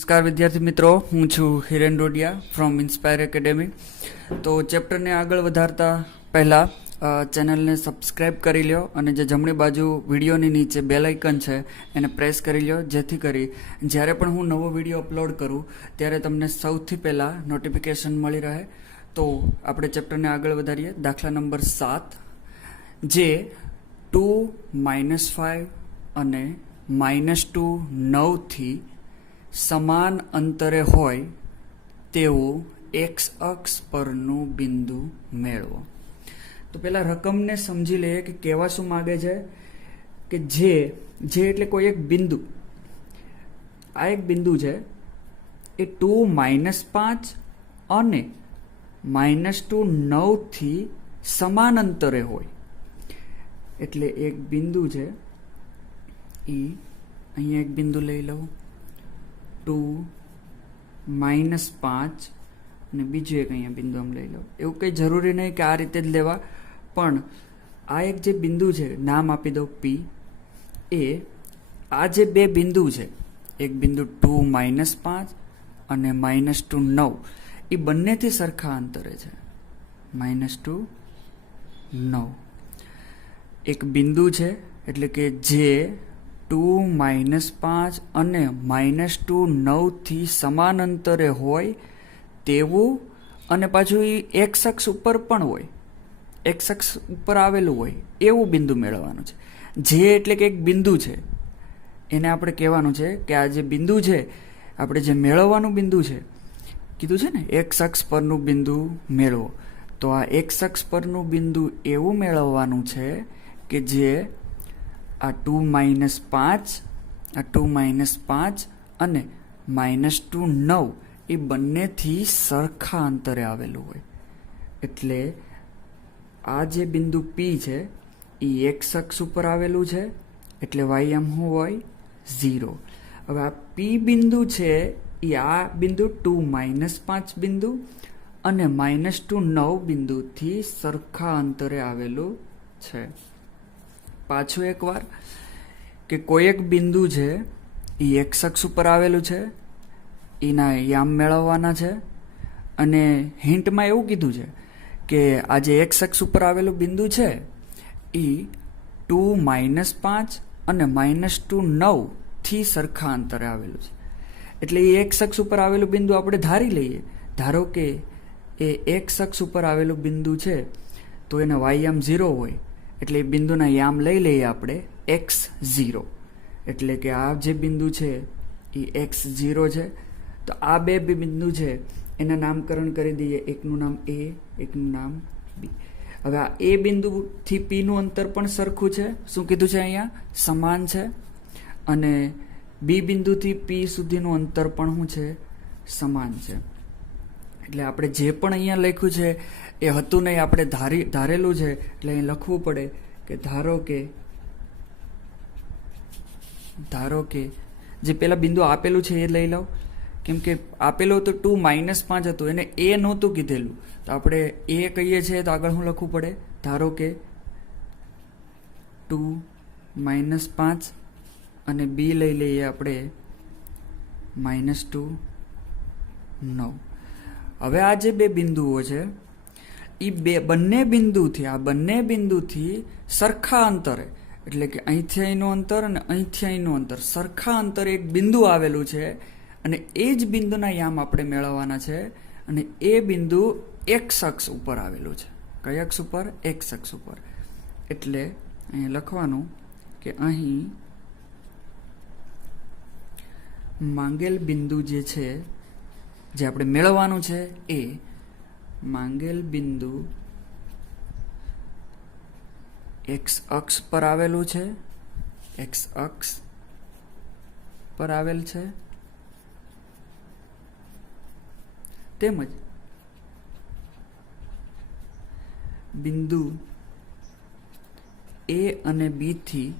નમસ્કાર વિદ્યાર્થી મિત્રો, હું છું Hiren Dodiya from inspire academy. તો ચેપ્ટરને આગળ વધારતા પહેલાં ચેનલને સબસ્ક્રાઈબ કરી લો અને જે જમણી બાજુ વિડીયોની નીચે બેલ આઇકન છે એને પ્રેસ કરી લો, જેથી કરી જ્યારે પણ હું નવો વિડીયો અપલોડ કરું ત્યારે તમને સૌથી પહેલાં નોટિફિકેશન મળી રહે. તો આપણે ચેપ્ટરને આગળ વધારીએ. દાખલા નંબર 7, જે 2 -5 અને -2 9થી સમાન અંતરે હોય તેવું એક્સ અક્ષ પરનું બિંદુ મેળવો. તો પેલા રકમને સમજી લઈએ કે કહેવા શું માગે છે કે જે એટલે કોઈ એક બિંદુ, આ એક બિંદુ છે એ 2 -5 અને -2 9થી સમાન અંતરે હોય. એટલે એક બિંદુ છે એ અહીંયા એક બિંદુ લઈ લઉં 2 -5 અને બીજું એક અહીંયા બિંદુ આમ લઈ લો. એવું કંઈ જરૂરી નહીં કે આ રીતે જ લેવા, પણ આ એક જે બિંદુ છે, નામ આપી દો P. એ આ જે બે બિંદુ છે, એક બિંદુ 2 -5 અને -2 9, એ બંનેથી સરખા અંતરે છે. -2 9 એક બિંદુ છે, એટલે કે જે 2 -5 અને -2 9થી સમાન અંતરે હોય તેવું, અને પાછું એ એક્સ અક્ષ ઉપર પણ હોય, એક્સ અક્ષ ઉપર આવેલું હોય એવું બિંદુ મેળવવાનું છે. જે એટલે કે એક બિંદુ છે, એને આપણે કહેવાનું છે કે આ જે બિંદુ છે, આપણે જે મેળવવાનું બિંદુ છે, કીધું છે ને એક્સ અક્ષ પરનું બિંદુ મેળવો. તો આ એક્સ અક્ષ પરનું બિંદુ એવું મેળવવાનું છે કે જે આ 2 -5 અને -2 9 એ બંનેથી સરખા અંતરે આવેલું હોય. એટલે આ જે બિંદુ P છે એ એક્સ અક્ષ ઉપર આવેલું છે, એટલે વાય શું હોય 0. હવે આ P બિંદુ છે એ આ બિંદુ 2 -5 બિંદુ અને -2 9 બિંદુથી સરખા અંતરે આવેલું છે. પાછું એકવાર કે કોઈ એક બિંદુ છે એ એક્સ અક્ષ ઉપર આવેલું છે, એના યામ મેળવવાના છે. અને હિન્ટમાં એવું કીધું છે કે આ જે એક્સ અક્ષ ઉપર આવેલું બિંદુ છે એ 2 -5 અને -2 9થી સરખા અંતરે આવેલું છે. એટલે એ એક્સ અક્ષ ઉપર આવેલું બિંદુ આપણે ધારી લઈએ. ધારો કે એ એક્સ અક્ષ ઉપર આવેલું બિંદુ છે તો એને વાય યામ 0 હોય, એટલે એ બિંદુના યામ લઈ લઈએ આપણે x0. એટલે કે આ જે બિંદુ છે એ x0 છે. તો આ બે બિંદુ છે એના નામકરણ કરી દઈએ, એકનું નામ A, એકનું નામ B. હવે આ A બિંદુથી P નું અંતર પણ સરખું છે, શું કીધું છે અહીંયા સમાન છે. અને B બિંદુથી P સુધીનું અંતર પણ શું છે સમાન છે. એટલે આપણે જે પણ અહીંયા લખ્યું છે એ હતું નહીં, આપણે ધારેલું છે, એટલે અહીં લખવું પડે કે ધારો કે જે પેલા બિંદુ આપેલું છે એ લઈ લો. કેમ કે આપેલું હતું 2 -5 હતું, એને A નહોતું કીધેલું, તો આપણે A કહીએ છીએ તો આગળ શું લખવું પડે, ધારો કે 2 -5 અને B લઈ લઈએ આપણે -2 9. હવે આ જે બે બિંદુઓ છે એ બંને બિંદુથી સરખા અંતરે, એટલે કે અહીંથી અહીંનું અંતર અને અહીંથી અહીંનું અંતર, સરખા અંતરે એક બિંદુ આવેલું છે. અને એ જ બિંદુના યામ આપણે મેળવવાના છે. અને એ બિંદુ એક્સ અક્ષ ઉપર આવેલું છે. કઈ અક્ષ ઉપર? એક્સ અક્ષ ઉપર. એટલે અહીં લખવાનું કે અહીં માંગેલ બિંદુ જે છે, જે આપણે મેળવવાનું છે, એ માંગેલ બિંદુ એક્સ અક્ષ પર આવેલું છે, એક્સ અક્ષ પર આવેલ છે. તેમજ બિંદુ A અને B થી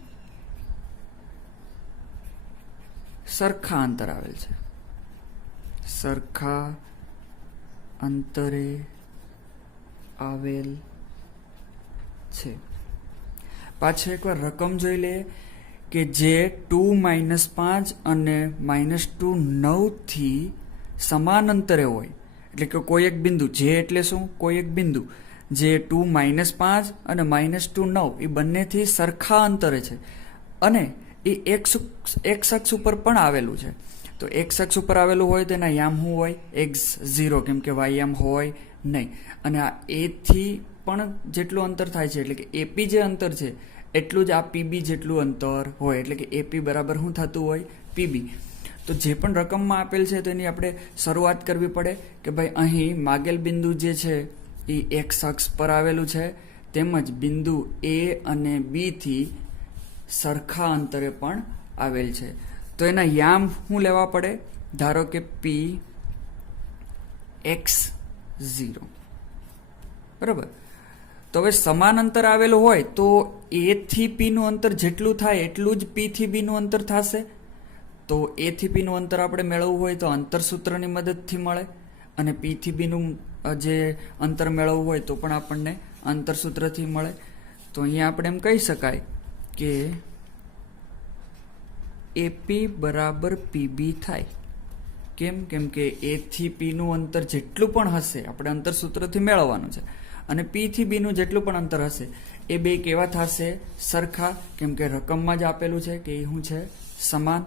સરખા અંતર આવેલ છે, સરખા અંતરે આવેલ છે. પાછળ એકવાર રકમ જોઈ લઈએ કે જે 2 - 5 અને -2 9થી સમાન અંતરે હોય. એટલે કે કોઈ એક બિંદુ, જે એટલે શું, કોઈ એક બિંદુ જે 2 - 5 અને -2 9 એ બંનેથી સરખા અંતરે છે અને એ એક્સ અક્ષ ઉપર પણ આવેલું છે. તો એક્સ અક્ષ ઉપર આવેલું હોય તો એના યામ શું હોય? x0, કેમ કે y યામ હોય નહીં. અને આ એથી પણ જેટલું અંતર થાય છે, એટલે કે એપી જે અંતર છે એટલું જ આ પીબી જેટલું અંતર હોય. એટલે કે એપી બરાબર શું થતું હોય? પીબી. તો જે પણ રકમમાં આપેલ છે તો એની આપણે શરૂઆત કરવી પડે કે ભાઈ અહીં માગેલ બિંદુ જે છે એ એક્સ અક્ષ પર આવેલું છે, તેમજ બિંદુ એ અને બી થી સરખા અંતરે પણ આવેલ છે. તો એના યામ શું લેવા પડે? ધારો કે પી x0, બરાબર. તો હવે સમાન અંતર આવેલું હોય તો એ થી પી નું અંતર જેટલું થાય એટલું જ પી થી બી નું અંતર થશે. તો એ થી પી નું અંતર આપણે મેળવવું હોય તો અંતર સૂત્રની મદદથી મળે, અને પી થી બી નું જે અંતર મેળવવું હોય તો પણ આપણને અંતર સૂત્રથી મળે. તો અહીંયા આપણે એમ કહી શકાય કે એપી બરાબર પીબી થાય. કેમ કે એ થી પી નું અંતર જેટલું પણ હશે આપણે અંતર સૂત્રથી મેળવવાનું છે, અને પી થી બી નું જેટલું પણ અંતર હશે એ બે કેવા થશે? સરખા. કેમ કે રકમમાં જ આપેલું છે કે એ શું છે? સમાન.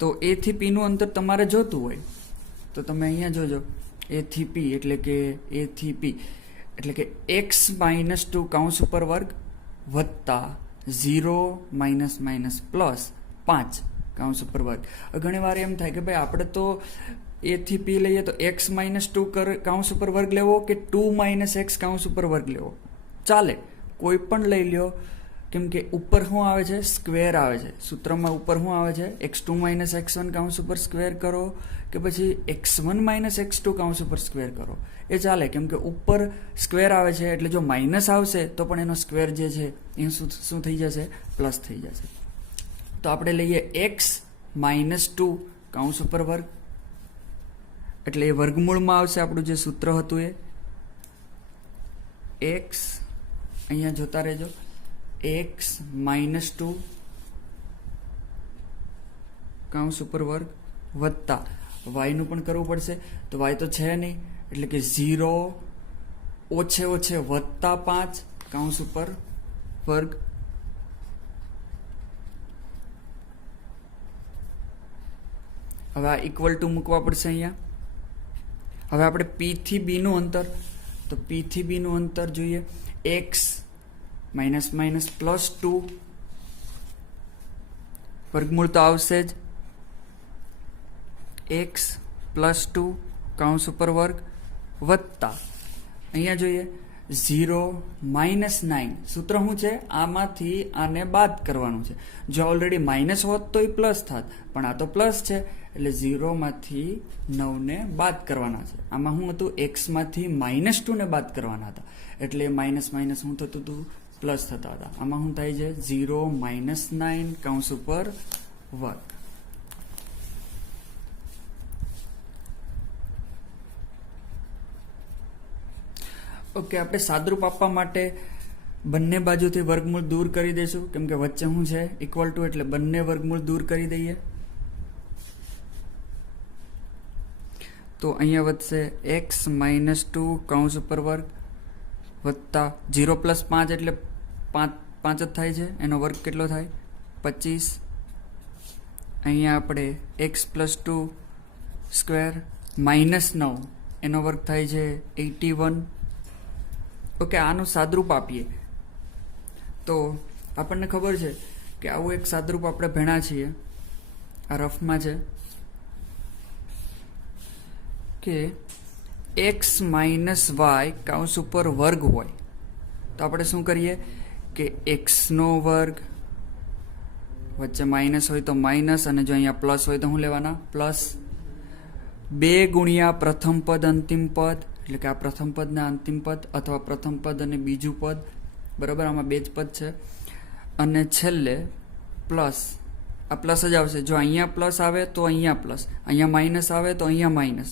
તો એ થી પી નું અંતર તમારે જોતું હોય તો તમે અહીંયા જોજો, એ થી પી એટલે કે એ થી પી એટલે કે x - 2 કૌંસ ઉપર વર્ગ વત્તા 0 - પ્લસ 5 કૌંસ ઉપર વર્ગ. ઘણી વાર એમ થાય કે ભાઈ આપણે તો એ થી પી લઈએ તો x - 2 કૌંસ ઉપર વર્ગ લેવો કે 2 - x કૌંસ ઉપર વર્ગ લેવો? ચાલે, કોઈ પણ લઈ લ્યો. કેમ કે ઉપર શું આવે છે? સ્ક્વેર આવે છે. સૂત્રમાં ઉપર શું આવે છે? x2 - x1 કૌંસ ઉપર સ્ક્વેર કરો કે પછી x1 - x2 કૌંસ ઉપર સ્ક્વેર કરો, એ ચાલે. કેમ કે ઉપર સ્ક્વેર આવે છે એટલે જો માઇનસ આવશે તો પણ એનો સ્ક્વેર જે છે એ શું થઈ જશે? પ્લસ થઈ જશે. તો આપણે લઈએ x - 2 કૌંસ ઉપર વર્ગ, એટલે એ વર્ગમૂળમાં આવશે આપણું જે સૂત્ર હતું એ x, અહીંયા જોતા રહેજો, x - 2 કૌંસ ઉપર વર્ગ વત્તા y નું પણ કરવું પડશે. તો y તો છે નહીં એટલે કે 0 ઓછે વત્તા 5 કૌંસ ઉપર વર્ગ. હવે આ ઇક્વલ ટુ મૂકવા પડશે અહીંયા. હવે આપણે પી થી બી નું અંતર, તો પી થી બી નું અંતર જોઈએ, x - પ્લસ 2 વર્ગમૂળ તો આવશે જ, x + 2 કૌંસ ઉપર વર્ગ વત્તા અહીંયા જોઈએ 0 - 9. સૂત્ર શું છે? આમાંથી આને બાદ કરવાનું છે. જો ઓલરેડી માઇનસ હોત તો એ પ્લસ થાત, પણ આ તો પ્લસ છે એટલે 0 માંથી 9 ને બાદ કરવાના છે. આમાં શું હતું? x માંથી -2 ને બાદ કરવાના હતા, એટલે માઇનસ શું થતું હતું? પ્લસ થતા હતા. આમાં શું થાય છે? 0 - 9 કૌંસ ઉપર વર્ગ. ઓકે, આપણે સાદરૂપ આપવા માટે બંને બાજુથી વર્ગમૂળ દૂર કરી દઈશું. કેમ કે વચ્ચે શું છે? ઇક્વલ ટુ, એટલે બંને વર્ગમૂળ દૂર કરી દઈએ. તો અહીંયા વધશે x - 2 કૌંસ ઉપર વર્ગ વત્તા 0 + 5 એટલે 5 જ થાય છે, એનો વર્ગ કેટલો થાય? 25. અહીંયા આપણે x + 2 સ્ક્વેર -9 એનો વર્ગ થાય છે 81. ઓકે, આનું સાદરૂપ આપીએ તો આપણને ખબર છે કે આવું એક સાદરૂપ આપણે ભણ્યા છીએ, આ રફમાં છે કે x - y કૌંસ ઉપર વર્ગ હોય તો આપણે શું કરીએ કે x નો વર્ગ, વચ્ચે માઇનસ હોય તો માઇનસ, અને જો અહીંયા પ્લસ હોય તો શું લેવાના? પ્લસ. 2 ગુણ્યા પ્રથમ પદ અંતિમ પદ, એટલે કે આ પ્રથમ પદ ને અંતિમ પદ, અથવા પ્રથમ પદ અને બીજું પદ, બરાબર, આમાં બે જ પદ છે. અને છેલ્લે પ્લસ, આ પ્લસ જ આવશે. જો અહીંયા પ્લસ આવે તો અહીંયા પ્લસ, અહીંયા માઇનસ આવે તો અહીંયા માઇનસ,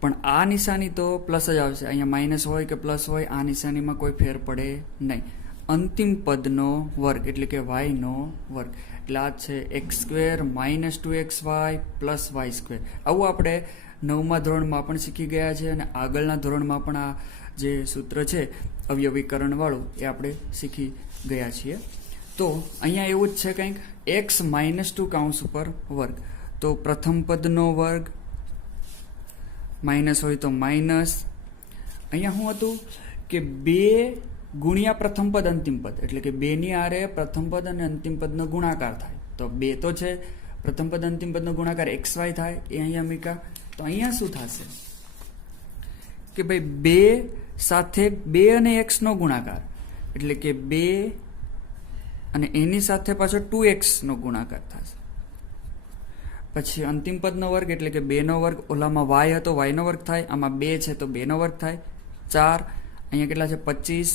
પણ આ નિશાની તો પ્લસ જ આવશે. અહીંયા માઇનસ હોય કે પ્લસ હોય આ નિશાનીમાં કોઈ ફેર પડે નહીં. અંતિમ પદનો વર્ગ એટલે કે વાયનો વર્ગ. એટલે આ છે x² - 2xy + y². આવું આપણે 9મા ધોરણમાં પણ શીખી ગયા છે અને આગળના ધોરણમાં પણ આ જે સૂત્ર છે અવયવીકરણવાળું એ આપણે શીખી ગયા છીએ. તો અહીંયા એવું જ છે કંઈક x - 2 કૌંસ ઉપર વર્ગ. તો પ્રથમ પદનો વર્ગ માઇનસ હોય તો માઇનસ. અહીંયા શું હતું કે 2 ગુણ્યા પ્રથમ પદ અંતિમ પદ એટલે કે 2ની આરે પ્રથમ પદ અને અંતિમ પદનો ગુણાકાર થાય. તો 2 તો છે, પ્રથમ પદ અંતિમ પદનો ગુણાકાર xy થાય એ અહીંયા મૂકા. તો અહીંયા શું થશે કે ભાઈ 2 સાથે 2 અને x નો ગુણાકાર એટલે કે 2 અને એની સાથે પાછો 2x નો ગુણાકાર થશે. પછી અંતિમ પદનો વર્ગ એટલે કે 2 નો વર્ગ. ઓલામાં y હતો y નો વર્ગ થાય, આમાં 2 છે તો 2 નો વર્ગ થાય. 4 અહીંયા કેટલા છે 25,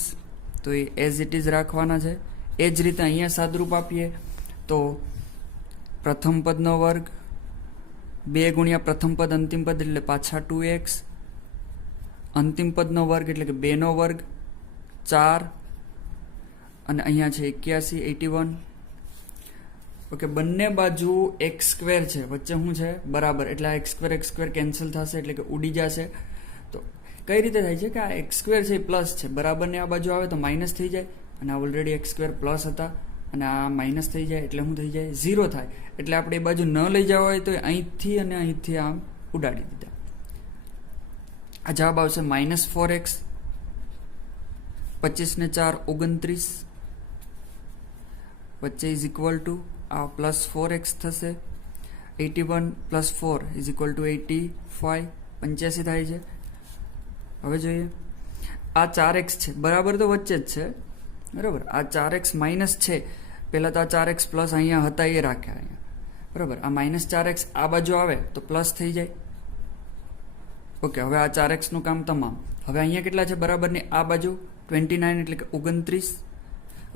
તો એ એઝ ઇટ ઇઝ રાખવાના છે. એ જ રીતે અહીંયા સાદરૂપ આપીએ તો પ્રથમ પદનો વર્ગ 2 ગુણ્યા પ્રથમ પદ અંતિમ પદ એટલે પાછા 2x. અંતિમ પદનો વર્ગ એટલે કે 2 નો વર્ગ 4 અને અહીંયા છે 81. ઓકે, બંને બાજુ x² છે, વચ્ચે શું છે બરાબર, એટલે આ x² કેન્સલ થશે એટલે કે ઉડી જશે. તો કઈ રીતે થાય છે કે આ x² છે એ પ્લસ છે, બરાબરની આ બાજુ આવે તો માઇનસ થઈ જાય અને આ ઓલરેડી x² પ્લસ હતા અને આ માઇનસ થઈ જાય એટલે શું થઈ જાય 0 થાય. એટલે આપણે એ બાજુ ન લઈ જવા હોય તો અહીંથી અને અહીંથી આમ ઉડાડી દીધા. આ જવાબ આવશે -4x. 25 ને 4 29 વચ્ચે ઇઝ ઇક્વલ ટુ આ +4x થશે. 81 + 4 ઇઝ ઇક્વલ ટુ 85 85 થાય છે. હવે જોઈએ આ 4x છે બરાબર, તો વચ્ચે જ છે બરાબર. આ 4x માઇનસ છે, પહેલા તો આ 4x પ્લસ અહીંયા હતા એ રાખ્યા અહીંયા બરાબર. આ -4x આ બાજુ આવે તો પ્લસ થઈ જાય. ઓકે, હવે આ 4x નું કામ તમામ. હવે અહીંયા કેટલા છે બરાબરની આ બાજુ 29 એટલે કે 29.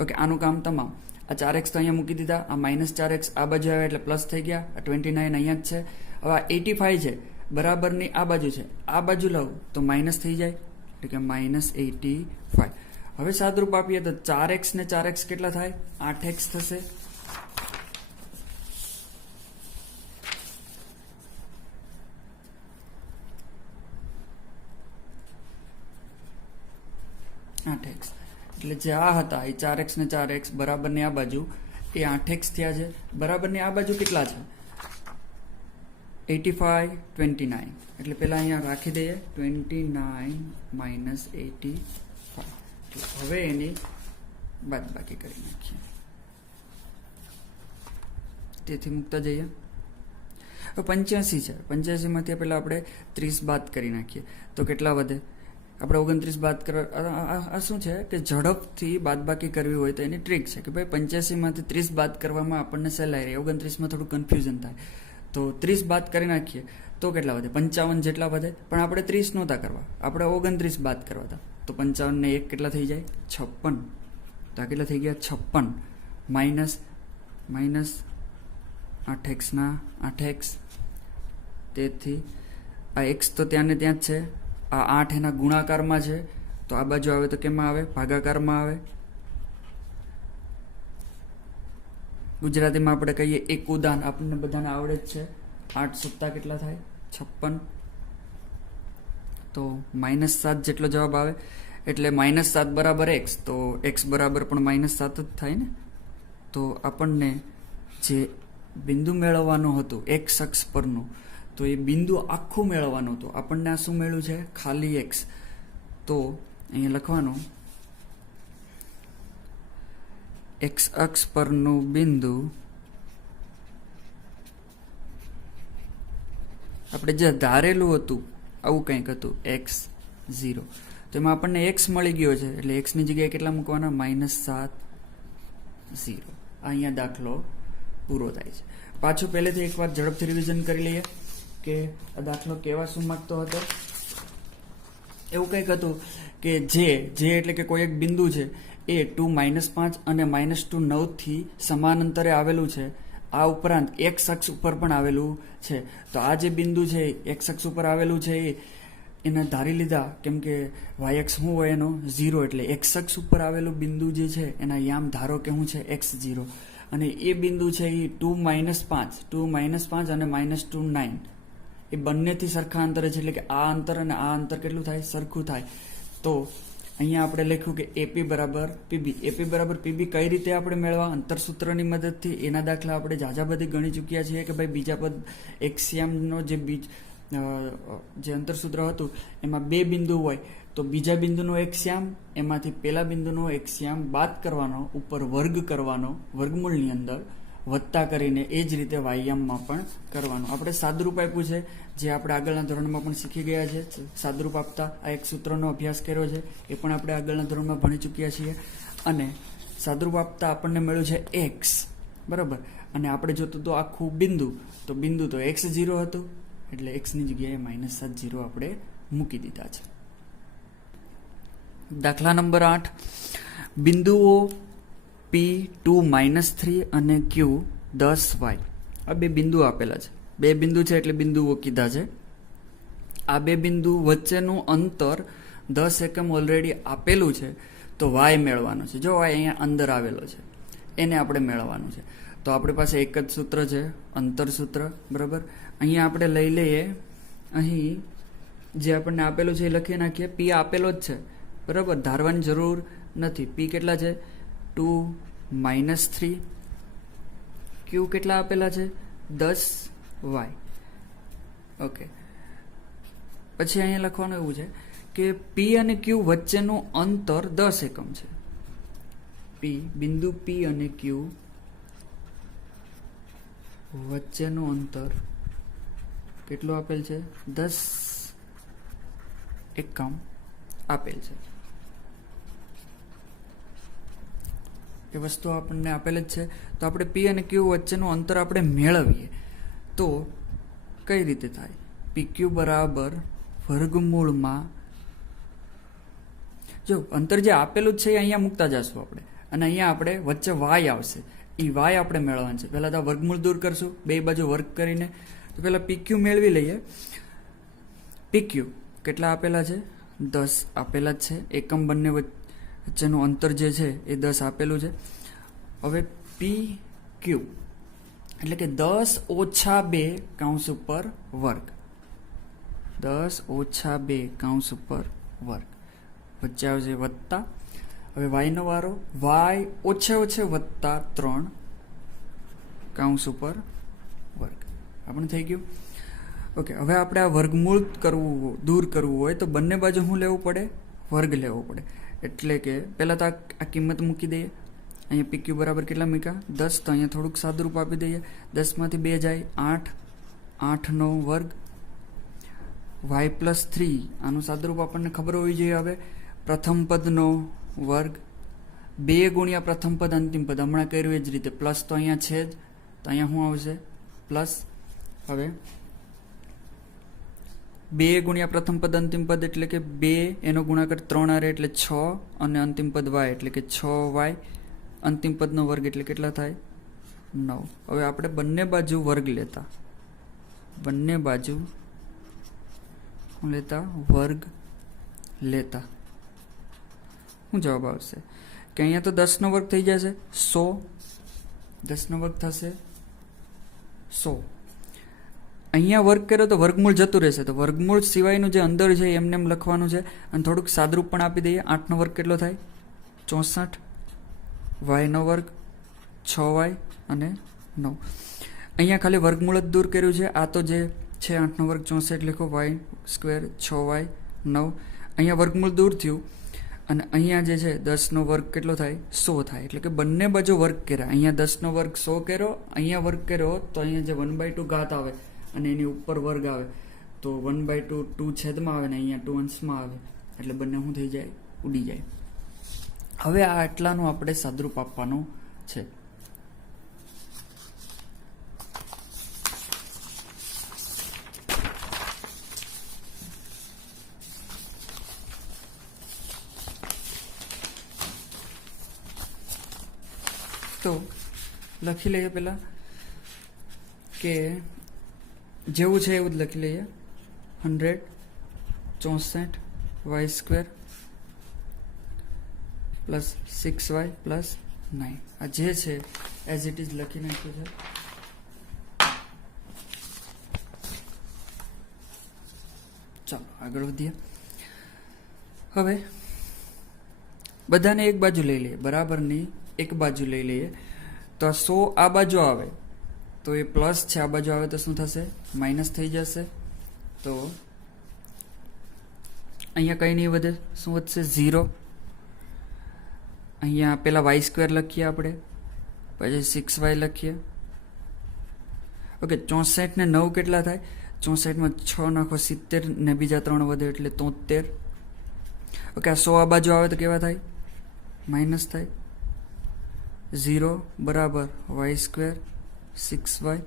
ઓકે, આનું કામ તમામ. આ 4x તો અહીંયા મૂકી દીધા, આ -4x આ બાજુ આવે એટલે પ્લસ થઈ ગયા. આ 29 અહીંયા જ છે. હવે આ 85 છે બરાબરની આ બાજુ છે, આ બાજુ લઉં તો માઇનસ થઈ જાય એટલે કે -85. હવે સાદરૂપ આપીએ તો 4x ને 4x કેટલા થાય 8x થશે. એટલે જે આ હતા એ 4x ને 4x બરાબરની આ બાજુ એ 8x થયા છે. બરાબરની આ બાજુ કેટલા છે 85 29 એટલે પેલા અહીંયા રાખી દઈએ 29 - 85. હવે એની બાદબાકી કરી નાખીએ, તેથી મૂકતા જઈએ. હવે 85 છે, 85 માંથી પેલા આપણે 30 બાદ કરી નાખીએ તો કેટલા વધે આપણે 29 બાદ કરવા. આ શું છે કે ઝડપથી બાદબાકી કરવી હોય તો એની ટ્રીક છે કે ભાઈ 85 માંથી 30 બાદ કરવામાં આપણને સહેલાઈ રહે. 29 થોડું કન્ફ્યુઝન થાય તો 30 બાદ કરી નાખીએ તો કેટલા વધે 55 જેટલા વધે. પણ આપણે 30 નહોતા કરવા, આપણે 29 બાદ કરવા હતા. તો 55 ને 1 કેટલા થઈ જાય 56. તો આ કેટલા થઈ ગયા 56 માઇનસ 8x ના 8x. તેથી આ x તો ત્યાં ને ત્યાં જ છે, આ 8 એના ગુણાકારમાં છે તો આ બાજુ આવે તો કેમાં આવે ભાગાકારમાં આવે. ગુજરાતીમાં આપણે કહીએ એક ઉદાહરણ, આપણને બધાને આવડે જ છે. 8 સત્તા કેટલા થાય 56. તો -7 જેટલો જવાબ આવે. એટલે -7 બરાબર x, તો x બરાબર પણ -7 જ થાય ને. તો આપણને જે બિંદુ મેળવવાનું હતું x અક્ષ પરનું, તો એ બિંદુ આખું મેળવવાનું હતું. આપણને આ શું મેળવ્યું છે ખાલી x. તો અહીંયા લખવાનું x અક્ષ પરનું બિંદુ આપણે જે ધારેલું હતું આવું કંઈક હતું x0. તો એમાં આપણને x મળી ગયો છે એટલે x ની જગ્યાએ કેટલા મૂકવાના -7 0. અહીંયા દાખલો પૂરો થાય છે. પાછું પહેલેથી એકવાર ઝડપથી રિવિઝન કરી લઈએ કે આ દાખલો કેવા શું માંગતો હતો. એવું કંઈક હતું કે જે એટલે કે કોઈ એક બિંદુ છે એ 2 -5 અને -2 9 થી સમાન અંતરે આવેલું છે. આ ઉપરાંત x અક્ષ ઉપર પણ આવેલું છે. તો આ જે બિંદુ છે x અક્ષ ઉપર આવેલું છે એને ધારી લીધા કેમ કે વાયએક્સ શું હોય એનો 0 એટલે એક્સ અક્ષ ઉપર આવેલું બિંદુ જે છે એના યામ ધારો કે શું છે x0 અને એ બિંદુ છે એ 2-5 અને -2 9 એ બંનેથી સરખા અંતરે છે એટલે કે આ અંતર અને આ અંતર કેટલું થાય સરખું થાય તો અહીંયા આપણે લખ્યું કે એપી બરાબર પીબી કઈ રીતે આપણે મેળવા અંતરસૂત્રની મદદથી એના દાખલા આપણે જાજા બધી ગણી ચૂક્યા છીએ કે ભાઈ બીજા પદ એક્સિયમનો જે અંતરસૂત્ર હતું એમાં 2 બિંદુ હોય તો બીજા બિંદુનો એક્સિયમ એમાંથી પેલા બિંદુનો એક્સિયમ બાદ કરવાનો ઉપર વર્ગ કરવાનો વર્ગમૂળની અંદર વત્તા કરીને એ જ રીતે વાયામમાં પણ કરવાનું આપણે સાદરૂપ આપ્યું છે જે આપણે આગળના ધોરણમાં પણ શીખી ગયા છે સાદરૂપ આપતા આ એક સૂત્રનો અભ્યાસ કર્યો છે એ પણ આપણે આગળના ધોરણમાં ભણી ચૂક્યા છીએ અને સાદરૂપ આપતા આપણને મળ્યું છે એક્સ બરાબર અને આપણે જોતું તો આખું બિંદુ તો x0 હતું એટલે એક્સની જગ્યાએ -7 0 આપણે મૂકી દીધા છે. દાખલા નંબર 8 બિંદુઓ P2 -3 અને Q 10y આ 2 બિંદુ આપેલા છે 2 બિંદુ છે એટલે બિંદુઓ કીધા છે. આ 2 બિંદુ વચ્ચેનું અંતર 10 એકમ ઓલરેડી આપેલું છે તો y મેળવવાનો છે. જો y અહીંયા અંદર આવેલો છે એને આપણે મેળવવાનું છે તો આપણી પાસે એક જ સૂત્ર છે અંતર સૂત્ર બરાબર. અહીંયા આપણે લઈ લઈએ અહીં જે આપણને આપેલું છે એ લખી નાખીએ. P આપેલો જ છે બરાબર ધારવાની જરૂર નથી. P કેટલા છે 2 -3 Q કેટલા આપેલા છે 10y ઓકે. પછી અહીંયા લખવાનું એવું છે કે P અને Q વચ્ચેનું અંતર 10 એકમ છે. બિંદુ P અને Q વચ્ચેનું અંતર કેટલું આપેલ છે 10 એકમ આપેલ છે. એ વસ્તુ આપણને આપેલ જ છે તો આપણે P અને Q વચ્ચેનું અંતર આપણે મેળવીએ તો કઈ રીતે થાય PQ બરાબર વર્ગમૂળમાં જો અંતર જે આપેલું જ છે એ અહીંયા મૂકતા જશું આપણે અને અહીંયા આપણે વચ્ચે y આવશે એ y આપણે મેળવવાનું છે. પહેલાં તો વર્ગમૂળ દૂર કરશું બે બાજુ વર્ગ કરીને તો પહેલાં PQ મેળવી લઈએ. PQ કેટલા આપેલા છે 10 આપેલા જ છે એકમ બંને વચ્ચેનું અંતર જે છે એ 10 આપેલું છે. હવે PQ એટલે કે 10 - 2 કૌંસ ઉપર વર્ગ 10 - 2 કૌંસ ઉપર વર્ગ વચ્ચે આવશે વત્તા. હવે y નો વારો y ઓછે વત્તા 3 કૌંસ ઉપર વર્ગ આપણને થઈ ગયું ઓકે. હવે આપણે આ વર્ગમૂળ દૂર કરવું હોય તો બંને બાજુ શું લેવું પડે વર્ગ લેવો પડે એટલે કે પહેલાં તો આ કિંમત મૂકી દઈએ. અહીંયા PQ બરાબર કેટલા મૂક્યા 10 તો અહીંયા થોડુંક સાદુરૂપ આપી દઈએ 10 માંથી 2 જાય 8 નો વર્ગ y + 3 આનું સાદુરૂપ આપણને ખબર હોવી જોઈએ. હવે પ્રથમ પદનો વર્ગ 2 ગુણ્યા પ્રથમ પદ અંતિમ પદ હમણાં કર્યું એ જ રીતે પ્લસ તો અહીંયા છે જ તો અહીંયા શું આવશે પ્લસ. હવે 2 ગુણ્યા પ્રથમ પદ અંતિમ પદ એટલે કે 2 એનો ગુણાકાર 3 આરે એટલે 6 અને અંતિમ પદ y એટલે કે 6y અંતિમ પદનો વર્ગ એટલે કેટલા થાય 9. હવે આપણે બંને બાજુ વર્ગ લેતા વર્ગ લેતા શું જવાબ આવશે કે અહીંયા તો 10 નો વર્ગ થઈ જશે 100 10 નો વર્ગ થશે 100. અહીંયા વર્ગ કર્યો તો વર્ગમૂળ જતું રહેશે તો વર્ગમૂળ સિવાયનું જે અંદર છે એમને એમ લખવાનું છે અને થોડુંક સાદરૂપ પણ આપી દઈએ. 8 નો વર્ગ કેટલો થાય 64 y નો વર્ગ 6y અને 9. અહીંયા ખાલી વર્ગમૂળ જ દૂર કર્યું છે. આ તો જે છે 8 નો વર્ગ 64 લખો y સ્ક્વેર 6y 9. અહીંયા વર્ગમૂળ દૂર થયું અને અહીંયા જે છે 10 નો વર્ગ કેટલો થાય 100 થાય એટલે કે બંને બાજુ વર્ગ કર્યા. અહીંયા 10 નો વર્ગ 100 કર્યો અહીંયા વર્ગ કર્યો તો અહીંયા જે 1/2 ઘાત આવે અને એની ઉપર વર્ગ આવે તો 1/2 2 છેદમાં આવે ને અહીંયા 2 અંશમાં આવે એટલે બંને શું થઈ જાય ઉડી જાય. હવે આ આટલાનું આપણે સાદરૂપ આપવાનું છે. તો લખી લઈએ પેલા કે જેવું છે એવું જ લખી લઈએ 100 64y² પ્લસ 6y પ્લસ 9 આ જે છે એઝ ઇટ ઇઝ લખી નાખ્યું છે. ચાલો આગળ વધીએ. હવે બધાને એક બાજુ લઈ લઈએ, બરાબરની એક બાજુ લઈ લઈએ. તો 100 આ બાજુ આવે તો એ પ્લસ છે, આ બાજુ આવે તો શું થશે? માઇનસ થઈ જશે. તો અહીંયા કંઈ નહીં વધે, શું વધશે? 0. અહીંયા પેલા y² લખીએ આપણે, પછી 6y લખીએ. ઓકે, 64 ને 9 કેટલા થાય? 64માં 6 નાખો 70 ને બીજા 3 વધે એટલે 73. ઓકે, આ 100 આ બાજુ આવે તો કેવા થાય? માઇનસ થાય. 0 બરાબર y² 6y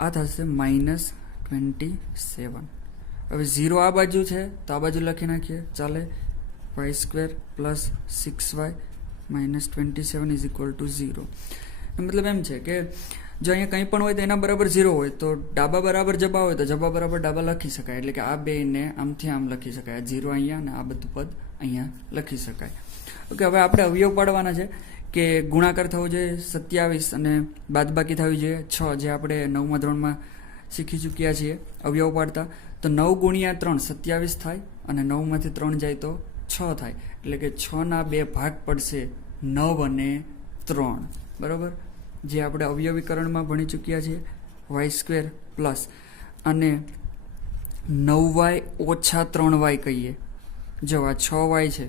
આ થશે -27. હવે 0 આ બાજુ છે તો આ બાજુ લખી નાખીએ, ચાલે. y² plus 6y -27 is equal to 0. મતલબ એમ છે કે જો અહીંયા કંઈ પણ હોય તો એના બરાબર 0 હોય તો ડાબા બરાબર જબા હોય તો જબા બરાબર ડાબા લખી શકાય. એટલે કે આ બેને આમથી આમ લખી શકાય, 0 અહીંયા અને આ બધું પદ અહીંયા લખી શકાય. ઓકે, હવે આપણે અવયવ પાડવાના છે કે ગુણાકાર થવો જોઈએ 27 અને બાદબાકી થવી જોઈએ 6, જે આપણે 9મા ધોરણમાં શીખી ચૂક્યા છીએ અવયવ પાડતા. તો 9 ગુણ્યા 3 27 થાય અને 9માંથી 3 જાય તો 6 થાય. એટલે કે 6ના 2 ભાગ પડશે, 9 અને 3. બરાબર, જે આપણે અવયવીકરણમાં ભણી ચૂક્યા છીએ. y² પ્લસ અને 9y ઓછા 3y કહીએ. જો આ 6y છે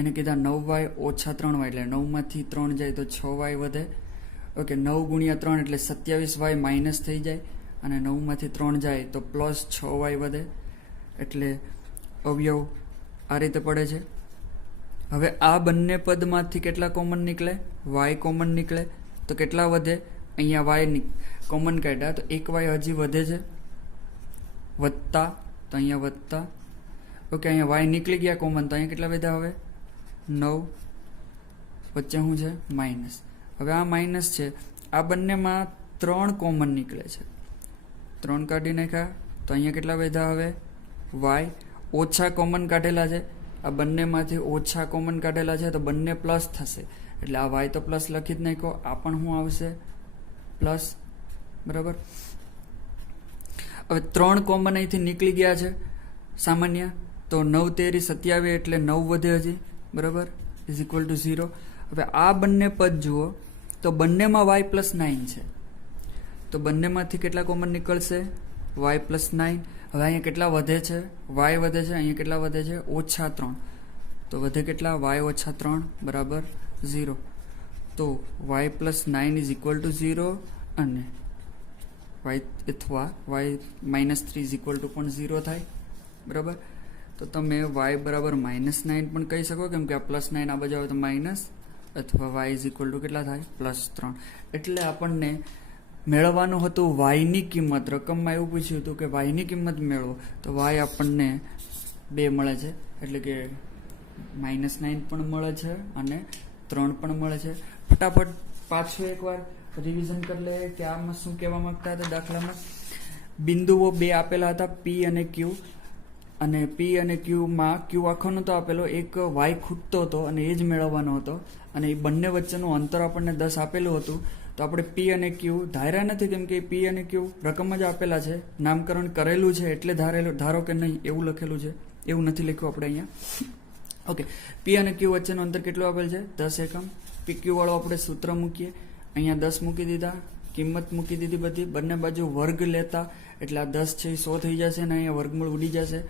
એને કીધા 9y ઓછા 3y, એટલે 9માંથી 3 જાય તો 6y વધે. ઓકે, 9 ગુણ્યા 3 એટલે 27y માઇનસ થઈ જાય અને 9માંથી 3 જાય તો પ્લસ 6y વધે. એટલે અવયવ આ રીતે પડે છે. હવે આ બંને પદમાંથી કેટલા કોમન નીકળે? y કોમન નીકળે. તો કેટલા વધે? અહીંયા y કોમન કાઢ્યા તો 1y હજી વધે છે, વધતા, તો અહીંયા વધતા. ઓકે, અહીંયા y નીકળી ગયા કોમન, તો અહીંયા કેટલા વધ્યા? હવે 9, વચ્ચે શું છે? માઇનસ. હવે આ માઇનસ છે, આ બંનેમાં 3 કોમન નીકળે છે, 3 કાઢી નાખ્યા તો અહીંયા કેટલા વધ્યા? હવે y ઓછા કોમન કાઢેલા છે, આ બંનેમાંથી ઓછા કોમન કાઢેલા છે તો બંને પ્લસ થશે. એટલે આ y તો પ્લસ લખી જ નાખો, આ પણ શું આવશે? પ્લસ. બરાબર, હવે 3 કોમન અહીંથી નીકળી ગયા છે સામાન્ય, તો 9 તેરી 27 એટલે 9 વધે હજી. બરાબર, ઇઝ ઇક્વલ ટુ 0. હવે આ બંને પદ જુઓ તો બંનેમાં y પ્લસ 9 છે, તો બંનેમાંથી કેટલા કોમન નીકળશે? y plus 9. હવે અહીંયા કેટલા વધે છે? y વધે છે. અહીંયા કેટલા વધે છે? ઓછા 3. તો વધે કેટલા? y ઓછા 3 બરાબર 0. તો y plus 9 is equal to 0 અને y અથવા y -3 ઇઝ ઇક્વલ ટુ પણ 0 થાય. બરાબર, તો તમે y બરાબર -9 પણ કહી શકો, કેમ કે આ પ્લસ 9 આ બાજુ આવે તો માઇનસ, અથવા y ઇઝ ઇક્વલ ટુ કેટલા થાય? +3. એટલે આપણને મેળવવાનું હતું y ની કિંમત. રકમમાં એવું પૂછ્યું હતું કે y ની કિંમત મેળવો, તો y આપણને 2 મળે છે, એટલે કે -9 પણ મળે છે અને 3 પણ મળે છે. ફટાફટ પાછું એકવાર રિવિઝન કરી લે કે આમાં શું કહેવા માંગતા હતા. દાખલામાં બિંદુઓ 2 આપેલા હતા, P અને Q, અને P અને Q માં Q આખો નહોતો આપેલો, એક y ખૂટતો હતો અને એ જ મેળવવાનો હતો. અને એ બંને વચ્ચેનું અંતર આપણને 10 આપેલું હતું. તો આપણે P અને Q ધાર્યા નથી, કેમ કે P અને Q રકમ જ આપેલા છે, નામકરણ કરેલું છે એટલે ધારો કે નહીં એવું લખેલું છે, એવું નથી લખ્યું આપણે અહીંયા. ઓકે, P અને Q વચ્ચેનું અંતર કેટલું આપેલ છે? 10 એકમ. PQ વાળો આપણે સૂત્ર મૂકીએ, અહીંયા 10 મૂકી દીધા, કિંમત મૂકી દીધી બધી, બંને બાજુ વર્ગ લેતા એટલે આ 10 છે એ 100 થઈ જશે અને અહીંયા વર્ગમૂળ ઉડી જશે.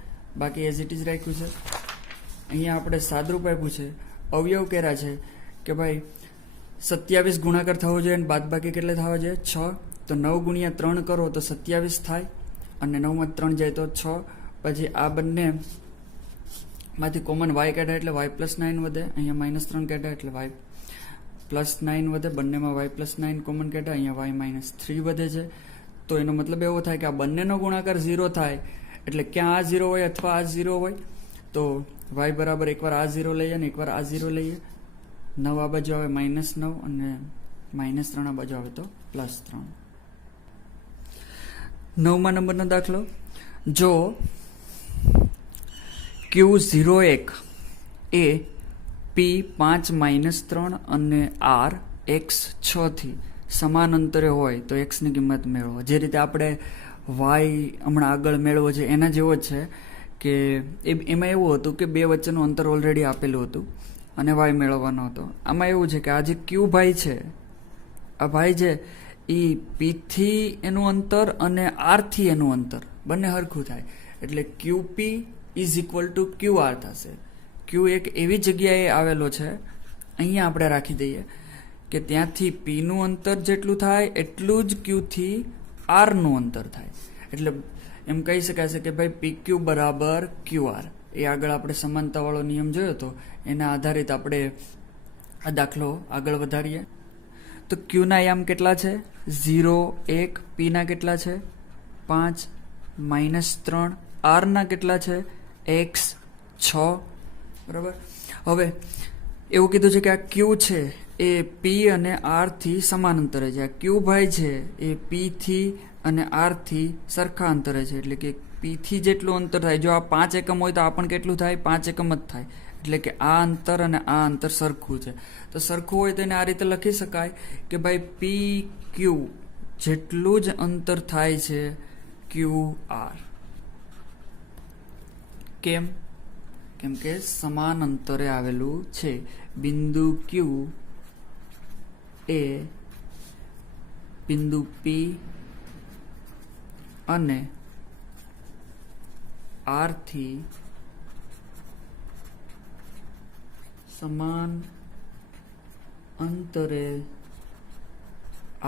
બાકી એઝ ઇટ ઇઝ રાખ્યું છે. અહીંયા આપણે સાદરૂપ આપ્યું છે, અવયવ કર્યા છે કે ભાઈ 27 ગુણાકાર થવો જોઈએ અને બાદબાકી કેટલે થવા જોઈએ? 6. તો 9 ગુણ્યા 3 કરો તો 27 થાય અને 9માં 3 જાય તો 6. પછી આ બંને માંથી કોમન y કાઢ્યા એટલે y પ્લસ 9 વધે, અહીંયા -3 કાઢ્યા એટલે y પ્લસ 9 વધે, બંનેમાં y પ્લસ 9 કોમન કાઢ્યા, અહીંયા y -3 વધે છે. તો એનો મતલબ એવો થાય કે આ બંનેનો ગુણાકાર 0 થાય, એટલે ક્યાં આ 0 હોય અથવા આ 0 હોય. તો y બરાબર એકવાર આ 0 લઈએ અને એકવાર આ 0 લઈએ. 9 આ બાજુ આવે -9 અને -3 આ બાજુ આવે તો +3. 9મા નંબરનો દાખલો, જો Q01 એ P5-3 અને R x6 થી સમાન અંતરે હોય તો x ની કિંમત મેળવો. જે રીતે આપણે y હમણાં આગળ મેળવો છે એના જેવો જ છે કે એમાં એવું હતું કે બે વચ્ચેનું અંતર ઓલરેડી આપેલું હતું અને y મેળવવાનો હતો. આમાં એવું છે કે આ જે Q ભાઈ છે, આ ભાઈ છે એ P થી એનું અંતર અને R થી એનું અંતર બંને સરખું થાય એટલે QP is equal to QR થશે. Q એક એવી જગ્યાએ આવેલો છે, અહીંયા આપણે રાખી દઈએ કે ત્યાંથી P નું અંતર જેટલું થાય એટલું જ Q થી R નું અંતર થાય. એટલે એમ કહી શકાય છે કે ભાઈ PQ બરાબર QR. એ આગળ આપણે સમાનતાવાળો નિયમ જોયો હતો, એના આધારિત આપણે આ દાખલો આગળ વધારીએ. તો Qના યામ કેટલા છે? 0, 1. Pના કેટલા છે? 5, -3. Rના કેટલા છે? x 6. બરાબર. હવે એવું કીધું છે કે આ Q છે એ P અને R થી સમાન અંતરે છે. આ Q ભાઈ છે એ P થી અને R થી સરખા અંતરે છે. એટલે કે P થી જેટલું અંતર થાય, જો આ 5 એકમ હોય તો આ પણ કેટલું થાય? 5 એકમ જ થાય. એટલે કે આ અંતર અને આ અંતર સરખું છે. તો સરખું હોય તો એને આ રીતે લખી શકાય કે ભાઈ PQ જેટલું જ અંતર થાય છે QR. કેમ? કેમ કે સમાન અંતરે આવેલું છે. બિંદુ Q એ બિંદુ P અને R થી સમાન અંતરે